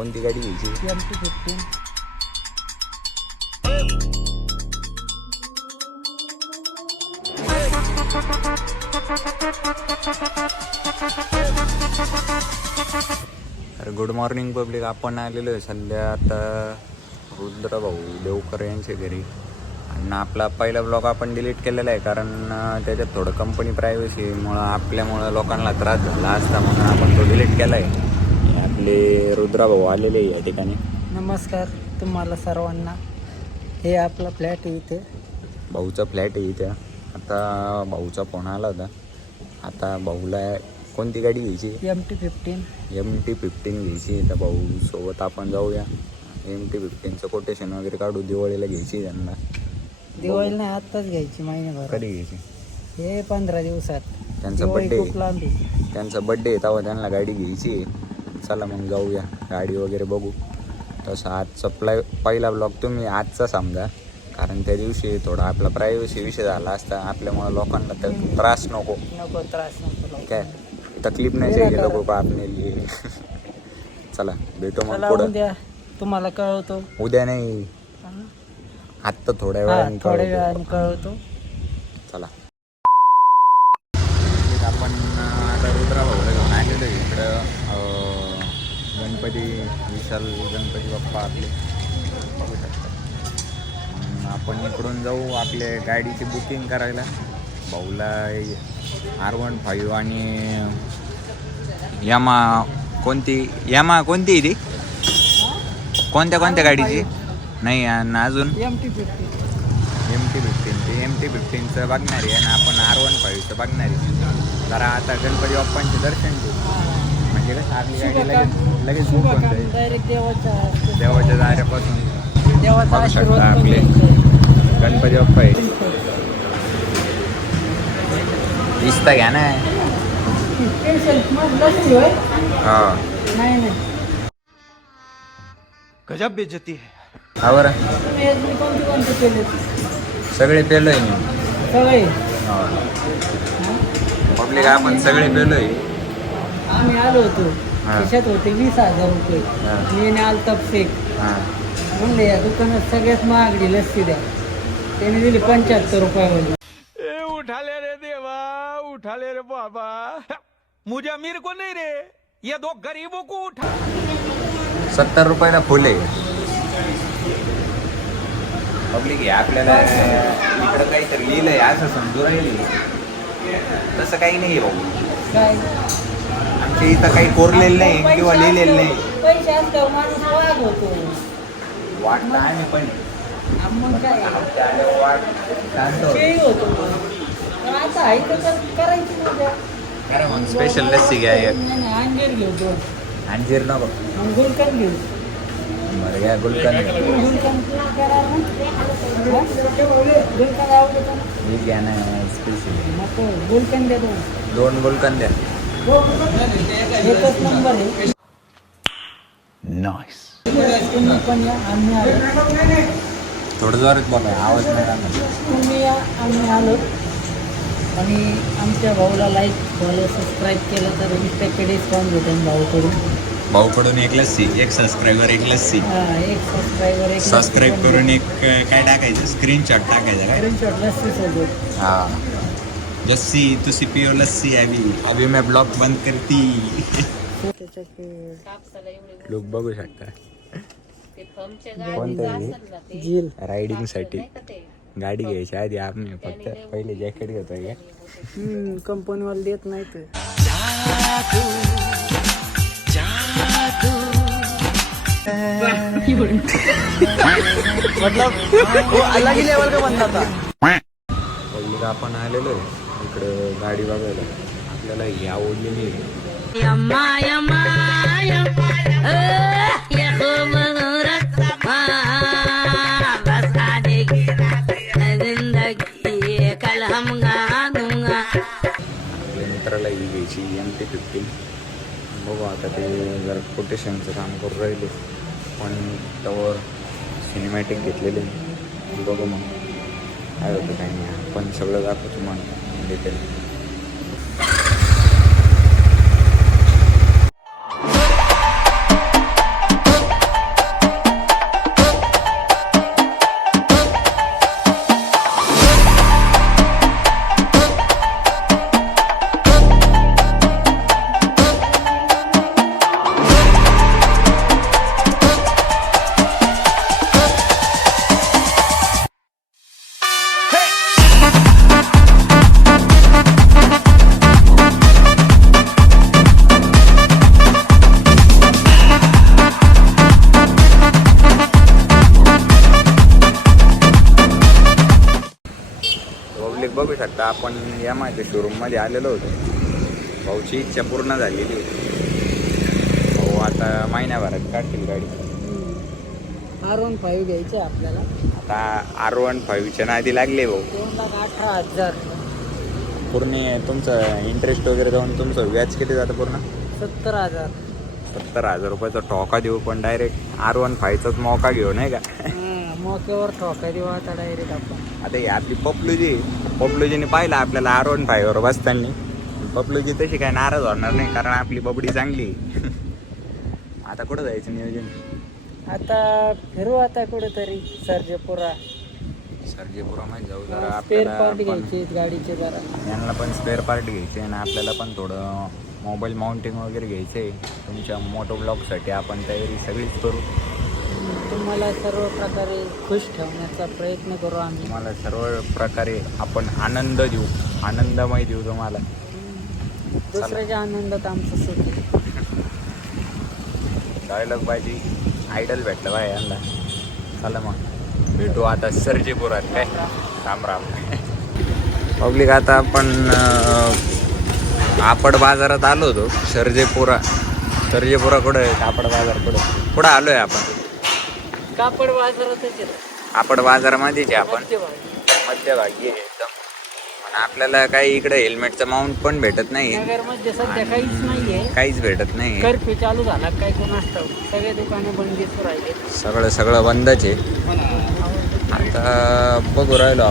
कोणती गाडी घ्यायची? MT-15. अरे गुड मॉर्निंग पब्लिक. आपण आलेलो आहे सध्या आता रुद्र भाऊ देवकर यांच्या घरी. आणि आपला पहिला ब्लॉग आपण डिलीट केलेला आहे कारण त्याच्यात थोडं कंपनी प्रायव्हसीमुळं आपल्यामुळं लोकांना त्रास झाला असता म्हणून आपण तो डिलीट केला आहे. आपले रुद्रा भाऊ आलेले आहे या ठिकाणी. नमस्कार तुम्हाला सर्वांना. हे आपला फ्लॅट आहे इथे. भाऊचा फ्लॅट आहे इथे. आता भाऊचा फोन आला होता. आता भाऊला कोणती गाडी घ्यायची? MT-15. MT-15 घ्यायची. तर भाऊ सोबत आपण जाऊया. MT-15चं कोटेशन वगैरे काढू. दिवाळीला घ्यायची त्यांना. दिवाळीला नाही, आत्ताच घ्यायची महिन्याभर. कधी घ्यायची? हे 15 दिवसात. त्यांचा दिवाळी बड्डे खूप लांब आहे. त्यांचा बड्डे आहे तेव्हा त्यांना गाडी घ्यायची. चला मग जाऊया, गाडी वगैरे बघू. तसं आजचा पहिला ब्लॉग तुम्ही आजचा समजा, कारण त्या दिवशी थोडा आपला प्रायव्हसी विषय झाला असता. आपल्यामुळे लोकांना तर त्रास नको. नको त्रास नको. काय तकलीफ नाही चाहिए लोगों को आपने लिए. चला भेटू मग चला पुढं. उद्या तुम्हाला कळवतो. उद्या नाही, आत्ता थोड्या थोड्या वेळाने वेळाने कळवतो. चला. आपण आता रुद्रा भाऊला घेऊन आलेलो आहे इकडं. गणपती विशाल गणपती बाप्पा आपले बघू शकता. आपण इकडून जाऊ आपल्या गाडीची बुकिंग करायला. भाऊला R15 आणि यामा कोणती आहे ती? कोणत्या गाडीची? नाही आणि अजून MT-15. MT-15. ते MT-15चं बघणार आहे आणि आपण R15चं बघणार आहे. जरा आता गणपती बाप्पांचे दर्शन घेऊ. म्हणजे कसं आपली गाडी लगेच बुक होऊन जाईल. डायरेक्ट देवाच्या दारापासून देवाचा बघू शकता आशीर्वाद पण आपले घ्यायचा. गणपती बाप्पा आहे. दिसता घ्या ना. हा नाही गजब बेइज्जती है. हा बरं, तुम्ही कोणते केले? सगळे पेलोय मी. सगळे पब्लिक आपण सगळे पेलोय. आम्ही आलो होतो. हा. त्याच्यात होते 20,000 रुपये. हा. मी आणि अल्ताफ शेख हां म्हणले या दुकानात सगळ्यात महागडी लस्सी द्या. त्याने दिली 75 रुपयामध्ये. ए उठा ले रे देवा, उठा ले रे बाबा. मुझे अमीर को नहीं रे, ये दो गरीबों को उठा. 70 रुपयाला फुल आहे. पब्लिक आहे आपल्याला इकडं काहीतरी लिहिलंय असं समजू राहिली. तसं काही नाही आहे भाऊ. काय आमच्या इथं काही कोरलेलं नाही किंवा लिहिलेलं नाही. पैसे असल्यावर माणूस वाघ होतो. वाटतं आम्ही पण मग काय वाट शांत होतो. खेळी होतो मग. पण आता आहे तर करायची मजा. अरे मग स्पेशल लस्सी घ्या एक. नाही अंजीर घेऊ दोन. अंजीर नको. मग गुलकंद घेऊ. बरं घ्या गुलकंद. गुलकंद करा ना. गुलकंद आवडत ना. ही घ्या ना स्पेशल. नको गुलकंद द्या दोन. 2 गुलकंद द्या. एकच नंबर आहे. नाईस. तुम्ही पण या, आम्ही आलो. थोडं जोरात बोला, आवाज नाही राहणार. तुम्ही या, आम्ही आलो. आणि आमच्या भाऊला लाईक फॉलो सबस्क्राईब केलं तर इकडे डिस्काउंट भेटेल भाऊकडून. भाऊकडून एक लस्सी, एक सबस्क्रायबर एक लस्सी. हां एक सबस्क्रायबर एक सबस्क्राईब करून एक काय टाकायचं, स्क्रीनशॉट टाकायचं काय. स्क्रीनशॉट लस्सी सोबत. हाँ लस्सी तुसी पियो लस्सी. अभी मैं ब्लॉग बंद करती. लोक बघू शकता. कोणतं आहे? झील रायडिंग साठी गाडी घ्यायची आधी आम्ही फक्त पहिले जॅकेट घेतोय का. कंपनीवाला देत नाही तर. मतलब वो अलग ही लेवल का बंदा था. पहिले आपण आलेलो आहे इकडे गाडी बघायला. आपल्याला ही आवडलेली आहे. आपल्या मित्राला ही घ्यायची MT-15. बघू आता ते जर कोटेशनचं काम करू राहिले पण त्यावर सिनेमॅटिक घेतलेले. बघू मग काय होतं काही नाही. पण सगळं दाखवतो तुम्हाला डिटेल. आपण यामाच्या शोरूममध्ये आलेलो होतो. भाऊची इच्छा पूर्ण झालेली होती. भाऊ आता महिन्याभरात काढतील गाडी. R15 घ्यायचे आपल्याला. आता R15च्या नादी लागले भाऊ. 2,18,000. पूर्ण तुमचं इंटरेस्ट वगैरे जाऊन तुमचं व्याज किती जातं पूर्ण? 70,000. 70,000 रुपयाचा ठोका देऊ, पण डायरेक्ट R15चाच मौका घेऊ नाही का? मोक्यावर ठोका देऊ आता डायरेक्ट आपण. आता ही आपली पपलूजीने पाहिलं आपल्याला R15वर बसताना. पपलूजी तशी काय नाराज होणार नाही, कारण आपली बबडी चांगली. आता कुठं जायचं नियोजन? आता फिरू आता कुठेतरी सर्जेपुरा मध्ये जाऊ जरा. स्पेअर आपल्याला पार्ट पण घ्यायचे गाडीचे जरा. यांना पण स्पेअर पार्ट घ्यायचे आणि आपल्याला पण थोडं मोबाईल माउंटिंग वगैरे घ्यायचं आहे. तुमच्या मोटो ब्लॉगसाठी आपण तयारी सगळीच करू. तुम्हाला सर्व प्रकारे खुश ठेवण्याचा प्रयत्न करू आम्ही. तुम्हाला सर्व प्रकारे आपण आनंद देऊ, आनंदमय देऊ तुम्हाला. दुसऱ्याच्या आनंदात आमचं सुख आहे. डायलॉग बाजी आयडल भेटलं बाय यांना. चला मग भेटू आता सर्जेपुरात. काय राम राम. पब्लिक आता आपण कापड बाजारात आलो होतो. सर्जेपुरा कुठं आहे? कापड बाजार कुठं आलोय आपण? कापड बाजारातच कापड बाजारामध्येच आहे आपण. मध्यभागी. मध्यभागी आहे एकदम. आणि आपल्याला काही इकडे हेल्मेटचं माउंट पण भेटत नाही. नगरमध्ये सध्या काहीच नाहीये. काहीच भेटत नाही. कर्फ्यू चालू झाला काय कोणास ठाऊक. सगळे दुकाने बंदिस्त राहिले. सगळं बंदच आहे. आता बघू राहिलो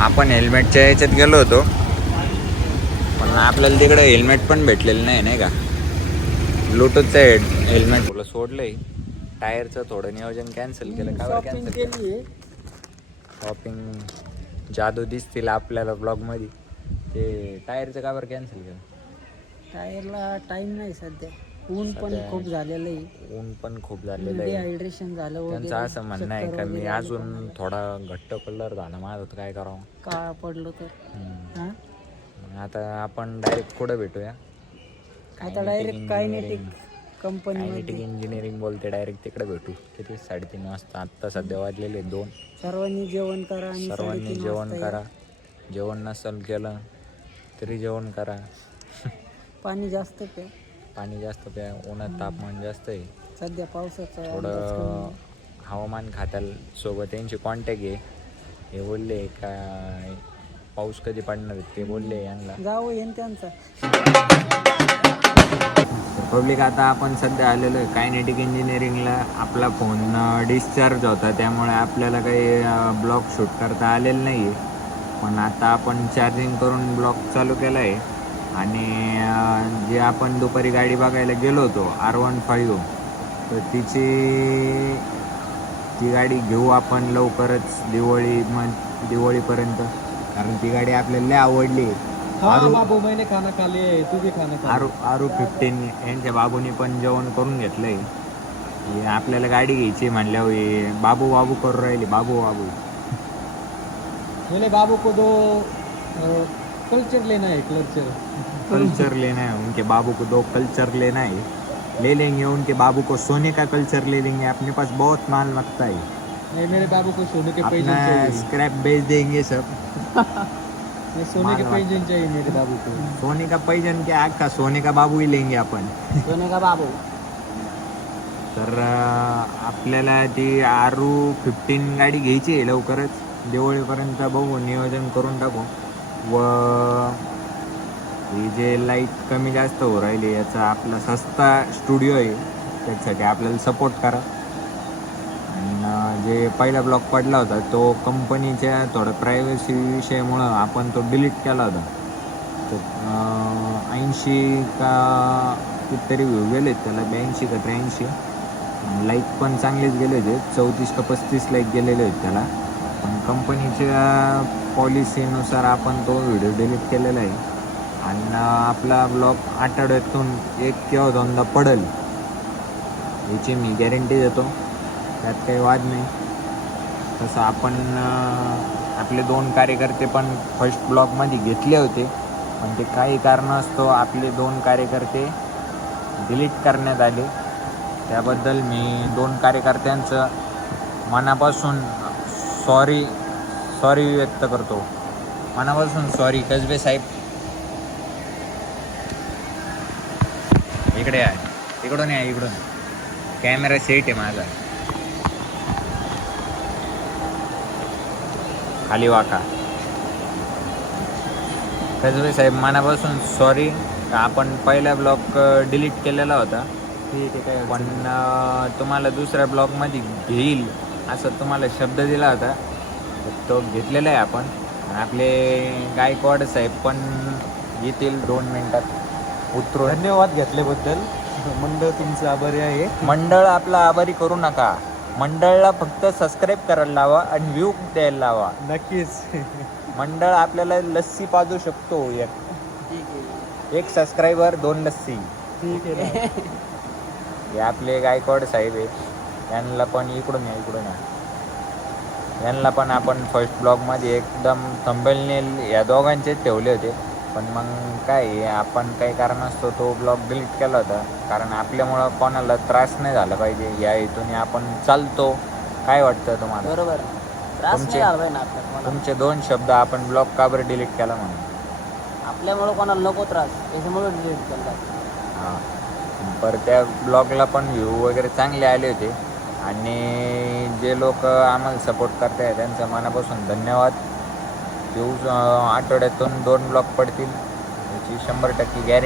आपण हेल्मेटच्या याच्यात गेलो होतो, पण आपल्याला तिकडे हेल्मेट पण भेटलेलं नाही का? ब्लूटूथचं हेल्मेट तुला सोडलंय. टायरचं थोडं नियोजन कॅन्सल केलं. का बरं कॅन्सल केलं? शॉपिंग जादू दिसतील आपल्याला ब्लॉगमध्ये. ते टायरचं का बरं कॅन्सल केलं? टायरला टाइम नाही सध्या. ऊन पण खूप झालेलं आहे. डिहायड्रेशन झालं वगैरे. त्यांचं असं म्हणणं आहे का मी अजून थोडा घट्ट कलर झाला माझं, तर काय करावं? काळा पडलो तर. आता आपण डायरेक्ट कुठं भेटूया? आता डायरेक्ट कायनेटिक कंपनी इंजिनिअरिंग बोलते. डायरेक्ट तिकडे भेटू. किती 3:30 वाजता. आत्ता सध्या वाजलेले 2. सर्वांनी जेवण करा आणि सर्वांनी जेवण करा. जेवण नसेल केलं तरी जेवण करा. पाणी जास्त प्या. उन्हात तापमान जास्त आहे सध्या पावसाचं. थोडं हवामान खात्यासोबत यांची कॉन्टॅक्ट आहे. हे बोलले का पाऊस कधी पडणार ते बोलले यांना. जाऊ येईन त्यांचा. पब्लिक आता आपण सध्या आलेलो आहे कायनेटिक इंजिनिअरिंगला. आपला फोन डिस्चार्ज होता, त्यामुळे आपल्याला काही ब्लॉग शूट करता आलेलं नाही आहे. पण आता आपण चार्जिंग करून ब्लॉग चालू केला आहे. आणि जे आपण दुपारी गाडी बघायला गेलो होतो R15, तर ती गाडी घेऊ आपण लवकरच दिवाळीपर्यंत. कारण ती गाडी आपल्याला लय आवडली. R15 यांच्या बाबूनी पण जेवण करून घेतलंय. आपल्याला गाडी घ्यायची म्हणल्यावर बाबू करू राहिले. बाबू को दो कल्चर लेना है. उनके बाबू को 2 कल्चर लेना है. ले लेंगे उनके बाबू को सोने का कल्चर ले लेंगे. अपने पास बहुत माल लगता है. नहीं, मेरे बाबू को सोने के पैंजन अपना चाहिए. स्क्रैप बेच देंगे सब. सोने के पैंजन चाहिए मेरे बाबू को. सोने का पैंजन क्या, का सोने का बाबू ही लेंगे आपण. सोने का बाबू. तर आपल्याला ती R15 गाडी घ्यायची आहे लवकरच. दिवाळीपर्यंत बघू, नियोजन करून टाकू. व ही जे लाईट कमी जास्त हो राहिली, याचा आपला सस्ता स्टुडिओ आहे, त्याच्यासाठी आपल्याला सपोर्ट करा. आणि जे पहिला ब्लॉग पडला होता तो कंपनीच्या थोडं प्रायव्हसी विषयामुळं आपण तो डिलीट केला होता. तर 80 का कितीतरी व्ह्यू गेलेत त्याला, 82 का 83. लाईक पण चांगलेच गेले होते, 34 का 35 लाईक गेलेले आहेत त्याला. पण कंपनीच्या पॉलिसीनुसार आपण तो व्हिडिओ डिलीट केलेला आहे. आणि आपला ब्लॉग आठवड्यातून 1 किंवा 2दा पडेल याची मी गॅरंटी देतो. त्यात काही वाद नाही. तसं आपण आपले 2 कार्यकर्ते पण फर्स्ट ब्लॉगमध्ये घेतले होते, पण ते काही कारणास्तव आपले 2 कार्यकर्ते डिलीट करण्यात आले. त्याबद्दल मी 2 कार्यकर्त्यांचं मनापासून सॉरी व्यक्त करतो, मनापासून सॉरी कसबे साहेब. इकडे आहे, इकडून या, इकडून कॅमेरा सेट आहे माझा. खाली वाका. कसबे साहेब मनापासून सॉरी. आपण पहिला ब्लॉग डिलीट केलेला होता, ठीक आहे, काय पण तुम्हाला दुसऱ्या ब्लॉगमध्ये घेईल असं तुम्हाला शब्द दिला होता, तो घेतलेला आहे आपण. आणि आपले गायकवाड साहेब पण येतील 2 मिनिटात उतरून. धन्यवाद घेतल्याबद्दल. मंडळ तुमचं आभारी आहे. मंडळ आपला आभारी करू नका, मंडळला फक्त सबस्क्राईब करायला लावा आणि व्ह्यू द्यायला लावा. नक्कीच. मंडळ आपल्याला लस्सी पाजू शकतो. एक सबस्क्रायबर 2 लस्सी. ठीक आहे. हे आपले गायकवाड साहेब आहे, यांना पण इकडून या, इकडून या. यांना पण आपण फर्स्ट ब्लॉगमध्ये एकदम थंबनेल या दोघांचे ठेवले होते, पण मग काय आहे, आपण काही कारण असतो तो ब्लॉग डिलीट केला होता. कारण आपल्यामुळं कोणाला त्रास नाही झाला पाहिजे या हेतूने आपण चालतो. काय वाटतं तुम्हाला? बरोबर. त्रास तुमचे- नाही झाला ना आपल्याला. तुमचे 2 शब्द आपण ब्लॉग का बरं डिलीट केला म्हणून? आपल्यामुळे कोणाला नको त्रास, त्याच्यामुळे डिलीट केला. हां, पर त्या ब्लॉगला पण व्ह्यू वगैरे चांगले आले होते. आणि जे लोक आम्हाला सपोर्ट करत आहे त्यांचं मनापासून धन्यवाद. आठवड्यातून 2 ब्लॉग पडतील याची 100% गॅरंटी.